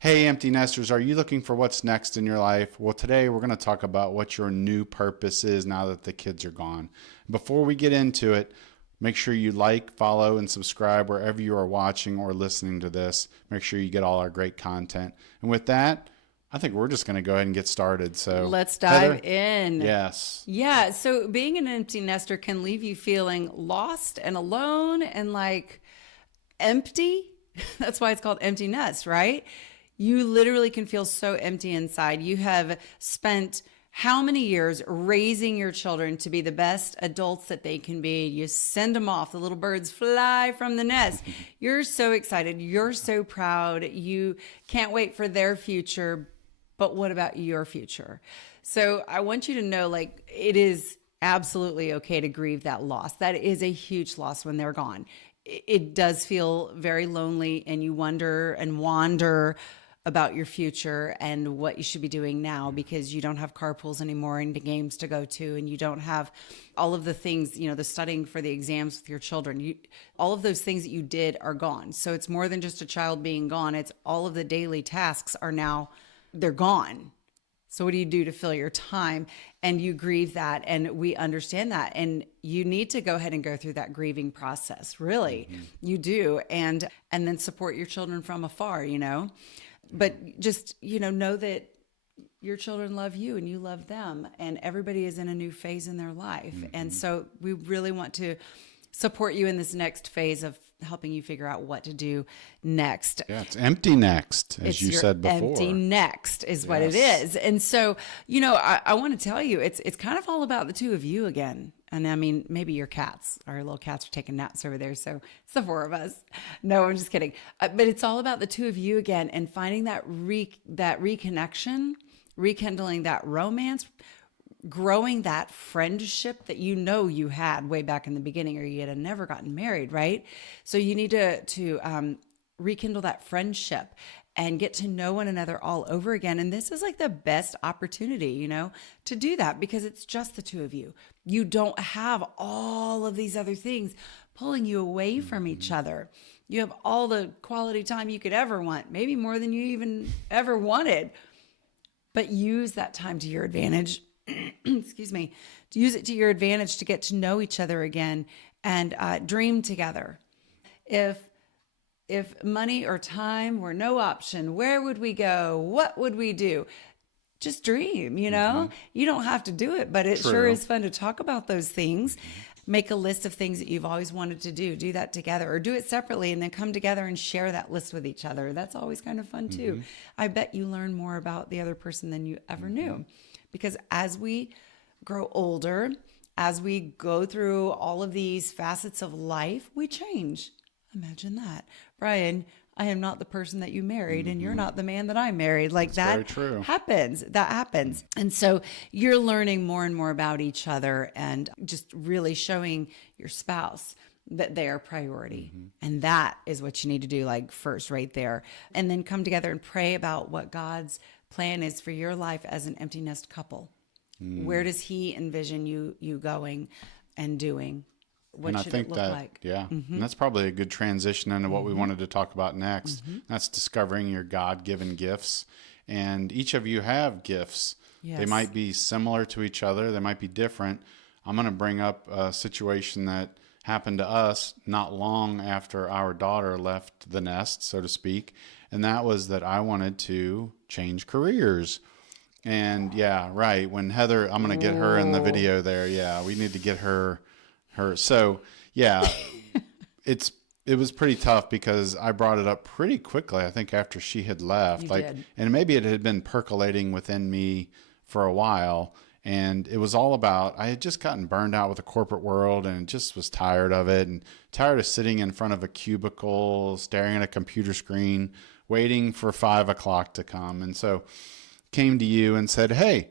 Hey, empty nesters, are you looking for what's next in your life? Well, today we're going to talk about what your new purpose is now that the kids are gone. Before we get into it, make sure you like, follow, and subscribe wherever you are watching or listening to this. Make sure you get all our great content. And with that, I think we're just going to go ahead and get started. So, Let's Heather, dive in. yes. Yeah, so being an empty nester can leave you feeling lost and alone and like empty. That's why it's called empty nest, right? You literally can feel so empty inside. You have spent how many years raising your children to be the best adults that they can be. You send them off, the little birds fly from the nest. You're so excited. You're so proud. You can't wait for their future. But what about your future? So I want you to know, like, it is absolutely okay to grieve that loss. That is a huge loss when they're gone. It does feel very lonely, and you wonder and wander about your future and what you should be doing now because you don't have carpools anymore and the games to go to, and you don't have all of the things, the studying for the exams with your children. All of those things that you did are gone. So it's more than just a child being gone. It's all of the daily tasks are now, they're gone. So what do you do to fill your time? And you grieve that, and we understand that. And you need to go ahead and go through that grieving process. Really, you do. And then support your children from afar. But just, know that your children love you and you love them, and everybody is in a new phase in their life. And so we really want to support you in this next phase of helping you figure out what to do next. Yeah, it's empty next, as you said before. Empty next is what it is. And so, I want to tell you, it's kind of all about the two of you again. And I mean, maybe your cats, our little cats are taking naps over there. So it's the four of us. No, I'm just kidding. But it's all about the two of you again, and finding that reconnection, rekindling that romance, growing that friendship that you had way back in the beginning, or you had never gotten married, right? So you need to rekindle that friendship and get to know one another all over again. And this is like the best opportunity, to do that, because it's just the two of you. You don't have all of these other things pulling you away from each other. You have all the quality time you could ever want, maybe more than you even ever wanted. But use that time to your advantage. Excuse me. To use it to your advantage to get to know each other again and dream together. If money or time were no option, where would we go? What would we do? Just dream, You don't have to do it, but it True. sure is fun to talk about those things. Make a list of things that you've always wanted to do. Do that together, or do it separately and then come together and share that list with each other. That's always kind of fun too. I bet you learn more about the other person than you ever knew. Because as we grow older, as we go through all of these facets of life, we change. Imagine that. Brian, I am not the person that you married, and you're not the man that I married. Like, That's very that true. happens. That happens. And so you're learning more and more about each other, and just really showing your spouse that they are priority. And that is what you need to do, like, first right there. And then come together and pray about what God's plan is for your life as an empty nest couple. Where does he envision you going and doing? What And should I think it look that, like? yeah, and that's probably a good transition into what we wanted to talk about next. That's discovering your God-given gifts. And each of you have gifts. They Yes. might be similar to each other. They might be different. I'm going to bring up a situation that happened to us not long after our daughter left the nest, so to speak. And that was that I wanted to change careers. And yeah, right. When Heather, I'm going to get her in the video there. Yeah, we need to get her. So yeah, it was pretty tough because I brought it up pretty quickly. I think after she had left, You like, did. and maybe it had been percolating within me for a while. And it was all about, I had just gotten burned out with the corporate world and just was tired of it, and tired of sitting in front of a cubicle, staring at a computer screen, waiting for 5 o'clock to come. And so came to you and said, hey,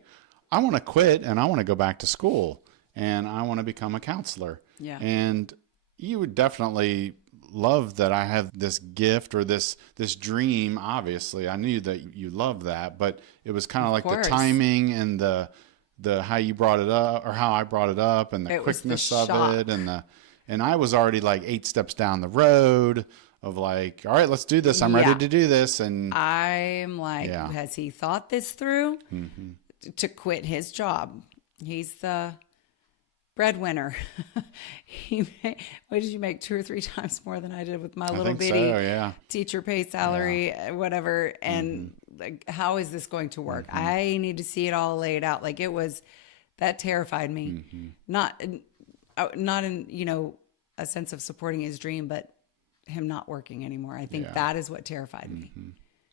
I want to quit and I want to go back to school and I want to become a counselor. Yeah. And you would definitely love that I have this gift or this dream. Obviously, I knew that you loved that, but it was kind of like course. the timing and the how you brought it up, or how I brought it up, and the It was the quickness of shock. it, and I was already like 8 steps down the road. of like, all right, let's do this. I'm ready Yeah. to do this. And I'm like, yeah. has he thought this through to quit his job? He's the breadwinner. What did you make 2 or 3 times more than I did with my I little think so, bitty yeah. teacher pay salary, whatever. And like, how is this going to work? I need to see it all laid out. Like that terrified me. Not in, a sense of supporting his dream, but him not working anymore. I think Yeah. that is what terrified me.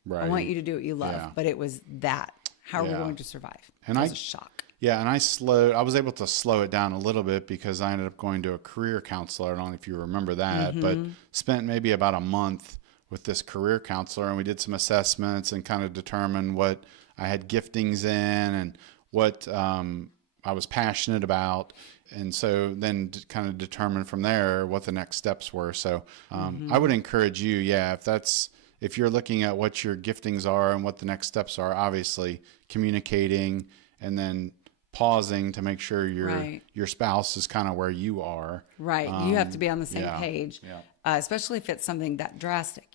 Right. I want you to do what you love, Yeah. but it was that. How are we Yeah. going to survive? And It was a shock. Yeah, and I was able to slow it down a little bit because I ended up going to a career counselor. I don't know if you remember that, but spent maybe about a month with this career counselor, and we did some assessments and kind of determined what I had giftings in and what I was passionate about. And so then kind of determine from there what the next steps were. So I would encourage you, if you're looking at what your giftings are and what the next steps are, obviously communicating and then pausing to make sure your spouse is kind of where you are. Right. You have to be on the same page, especially if it's something that drastic,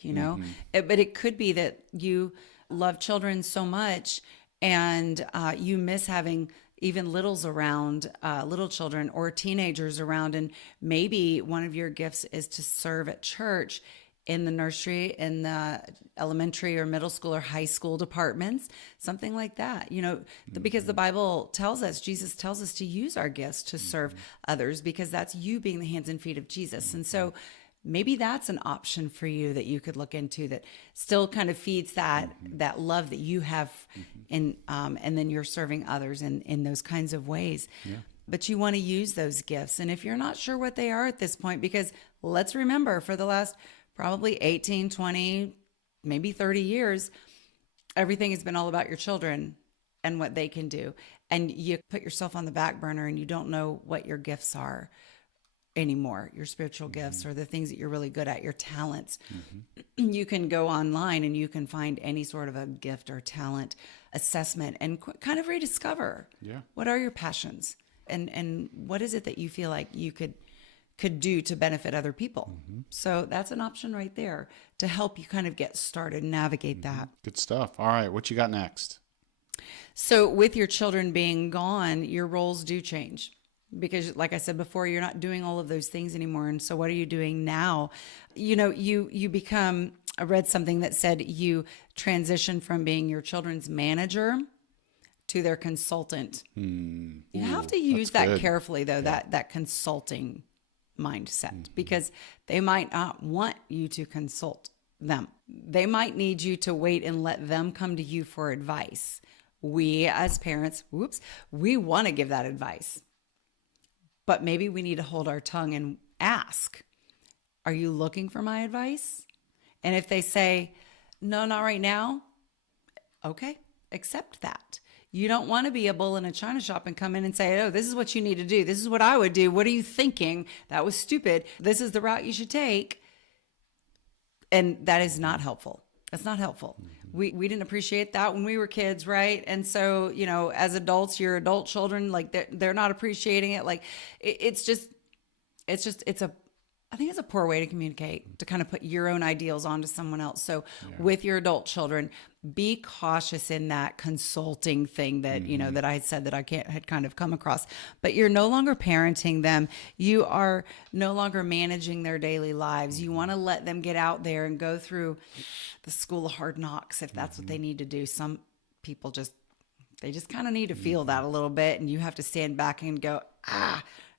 but it could be that you love children so much and you miss having even littles around, little children or teenagers around. And maybe one of your gifts is to serve at church in the nursery, in the elementary or middle school or high school departments, something like that, because the Bible tells us, Jesus tells us to use our gifts to serve others, because that's you being the hands and feet of Jesus. And so maybe that's an option for you that you could look into that still kind of feeds that love that you have and then you're serving others in those kinds of ways. Yeah. But you want to use those gifts. And if you're not sure what they are at this point, because let's remember, for the last probably 18, 20, maybe 30 years, everything has been all about your children and what they can do. And you put yourself on the back burner and you don't know what your gifts are anymore, your spiritual gifts or the things that you're really good at, your talents. You can go online and you can find any sort of a gift or talent assessment and kind of rediscover what are your passions and what is it that you feel like you could do to benefit other people. So that's an option right there to help you kind of get started and navigate that. Good stuff. All right. What you got next? So with your children being gone, your roles do change because, like I said before, you're not doing all of those things anymore. And so what are you doing now? You become, I read something that said you transition from being your children's manager to their consultant. You have to use that good. carefully though, that consulting mindset, because they might not want you to consult them. They might need you to wait and let them come to you for advice. We as parents, we want to give that advice, but maybe we need to hold our tongue and ask, are you looking for my advice? And if they say, no, not right now, okay, accept that. You don't want to be a bull in a china shop and come in and say, oh, this is what you need to do. This is what I would do. What are you thinking? That was stupid. This is the route you should take. And that is not helpful. That's not helpful. We didn't appreciate that when we were kids, right? And so, as adults, your adult children, like they're not appreciating it. Like I think it's a poor way to communicate, to kind of put your own ideals onto someone else. So with your adult children, be cautious in that consulting thing that, that I had said that I had kind of come across, but you're no longer parenting them. You are no longer managing their daily lives. You want to let them get out there and go through the school of hard knocks, if that's what they need to do. Some people they just kind of need to feel that a little bit, and you have to stand back and go,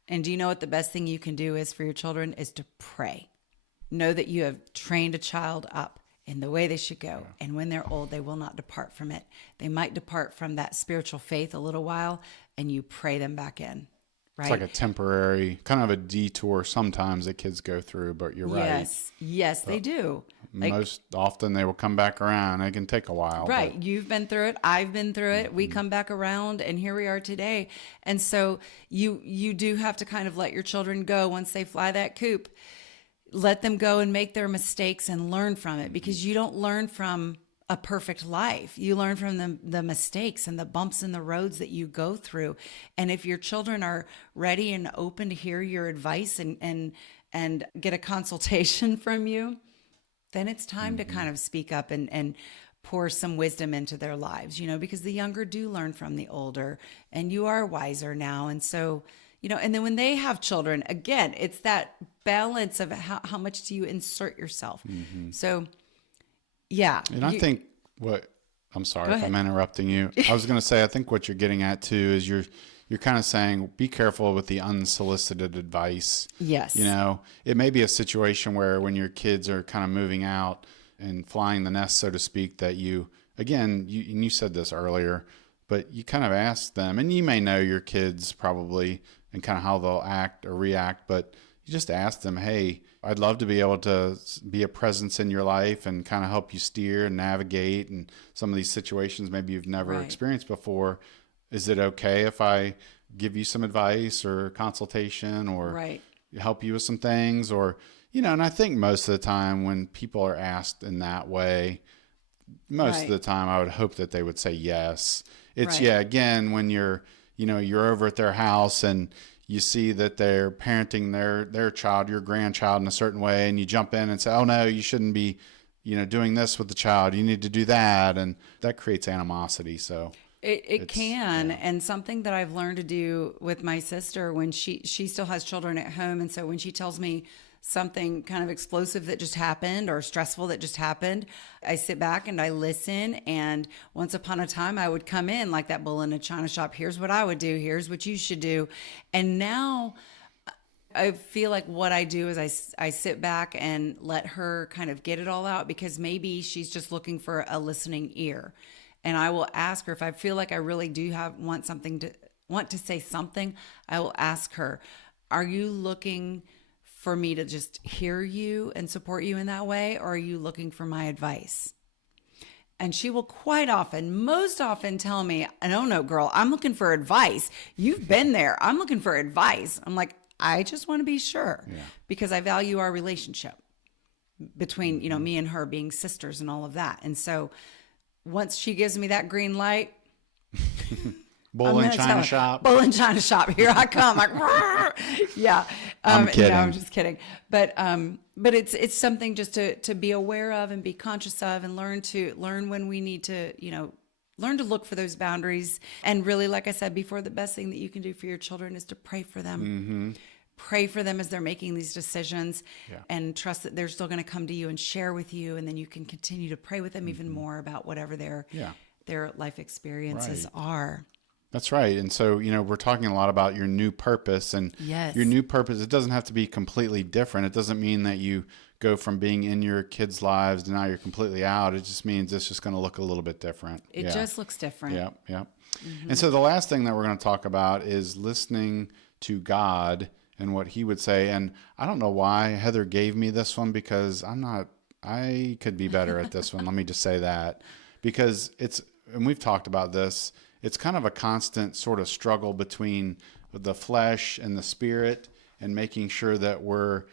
And do you know what the best thing you can do is for your children is to pray. Know that you have trained a child up in the way they should go. And when they're old, they will not depart from it. They might depart from that spiritual faith a little while, and you pray them back in, right? It's like a temporary, kind of a detour sometimes that kids go through, but you're right. Yes, they do. Most often they will come back around. It can take a while. Right. But you've been through it. I've been through it. We come back around and here we are today. And so you do have to kind of let your children go once they fly that coop. Let them go and make their mistakes and learn from it, because you don't learn from a perfect life. You learn from the mistakes and the bumps in the roads that you go through. And if your children are ready and open to hear your advice and get a consultation from you, then it's time to kind of speak up and pour some wisdom into their lives, because the younger do learn from the older, and you are wiser now. And so, and then when they have children, again, it's that balance of how much do you insert yourself. So, yeah. And I think I'm sorry Go if ahead. I'm interrupting you. I was going to say, I think what you're getting at too is you're kind of saying, be careful with the unsolicited advice. Yes. It may be a situation where when your kids are kind of moving out and flying the nest, so to speak, that and you said this earlier, but you kind of ask them, and you may know your kids probably and kind of how they'll act or react, but you just ask them, hey, I'd love to be able to be a presence in your life and kind of help you steer and navigate and some of these situations maybe you've never Right. experienced before. Is it okay if I give you some advice or consultation or Right. help you with some things? Or, and I think most of the time when people are asked in that way, most of Right. the time I would hope that they would say yes. It's, Right. again, when you're over at their house and you see that they're parenting their child, your grandchild, in a certain way, and you jump in and say, oh no, you shouldn't be, doing this with the child. You need to do that. And that creates animosity. So It it's, can. And something that I've learned to do with my sister when she still has children at home. And so when she tells me something kind of explosive that just happened or stressful that just happened, I sit back and I listen. And once upon a time, I would come in like that bull in a china shop. Here's what I would do. Here's what you should do. And now I feel like what I do is I sit back and let her kind of get it all out, because maybe she's just looking for a listening ear. And I will ask her if I feel like I really do want to say something. I will ask her, are you looking for me to just hear you and support you in that way? Or are you looking for my advice? And she will most often tell me, no, no, girl, I'm looking for advice. You've been there. I'm looking for advice. I'm like, I just want to be sure, because I value our relationship between, me and her being sisters and all of that. And so once she gives me that green light, I'm bull in gonna tell China her, shop. bull in China shop. Here I come. Like, yeah. I'm kidding. No, I'm just kidding. But it's something just to be aware of and be conscious of, and learn when we need to, learn to look for those boundaries. And really, like I said before, the best thing that you can do for your children is to pray for them. Pray for them as they're making these decisions, and trust that they're still going to come to you and share with you. And then you can continue to pray with them even more about whatever their life experiences Right. are. That's right. And so, we're talking a lot about your new purpose, and Yes. your new purpose, it doesn't have to be completely different. It doesn't mean that you go from being in your kids' lives to now you're completely out. It just means it's just going to look a little bit different. It just looks different. Yeah. Yeah. And so the last thing that we're going to talk about is listening to God and what he would say. And I don't know why Heather gave me this one, because I could be better at this one. Let me just say that, because and we've talked about this, it's kind of a constant sort of struggle between the flesh and the spirit, and making sure that we're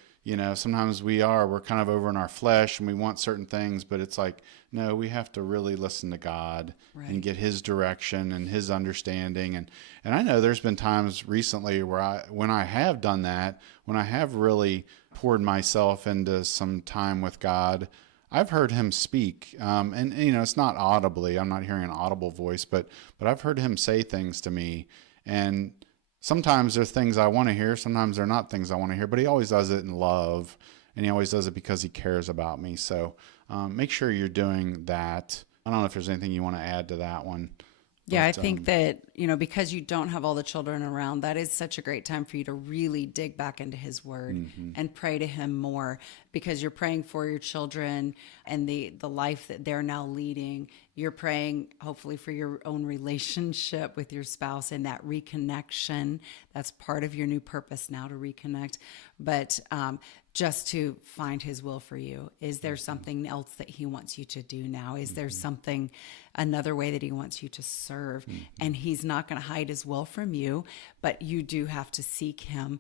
sometimes we're kind of over in our flesh and we want certain things, but it's like, no, we have to really listen to God and get his direction and his understanding. And I know there's been times recently where when I have done that, when I have really poured myself into some time with God, I've heard him speak. And it's not audibly, I'm not hearing an audible voice, but I've heard him say things to me. And sometimes there's things I want to hear. Sometimes they're not things I want to hear, but he always does it in love, and he always does it because he cares about me. So make sure you're doing that. I don't know if there's anything you want to add to that one. Yeah, I think that, because you don't have all the children around, that is such a great time for you to really dig back into his word and pray to him more, because you're praying for your children and the life that they're now leading. You're praying hopefully for your own relationship with your spouse and that reconnection. That's part of your new purpose now, to reconnect. But just to find his will for you. Is there something else that he wants you to do now? Is there another way that he wants you to serve? And he's not going to hide his will from you, but you do have to seek him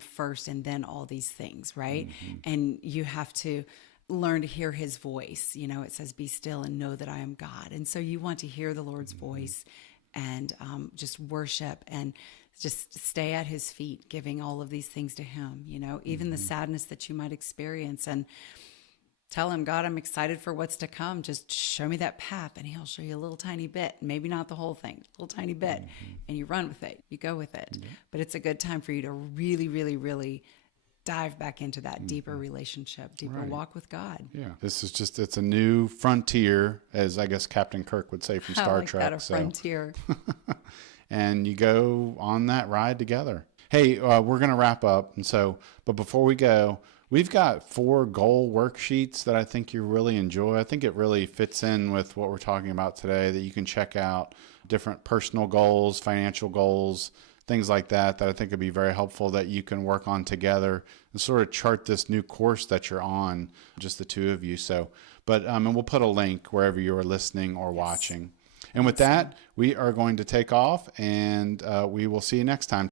first, and then all these things, right? And you have to learn to hear his voice. It says, be still and know that I am God. And so you want to hear the Lord's voice and just worship and just stay at his feet, giving all of these things to him, even the sadness that you might experience. And Tell him, God, I'm excited for what's to come. Just show me that path, and he'll show you a little tiny bit, maybe not the whole thing, a little tiny bit, and you run with it, you go with it. But it's a good time for you to really, really, really dive back into that deeper relationship, deeper walk with God. Yeah. This is just, it's a new frontier, as I guess Captain Kirk would say from I Star like Trek. that, a frontier. And you go on that ride together. Hey, we're going to wrap up. And so, but before we go, we've got 4 goal worksheets that I think you really enjoy. I think it really fits in with what we're talking about today, that you can check out different personal goals, financial goals, things like that, that I think would be very helpful that you can work on together and sort of chart this new course that you're on, just the two of you. So, but, and we'll put a link wherever you're listening or watching. And with that, we are going to take off, and we will see you next time.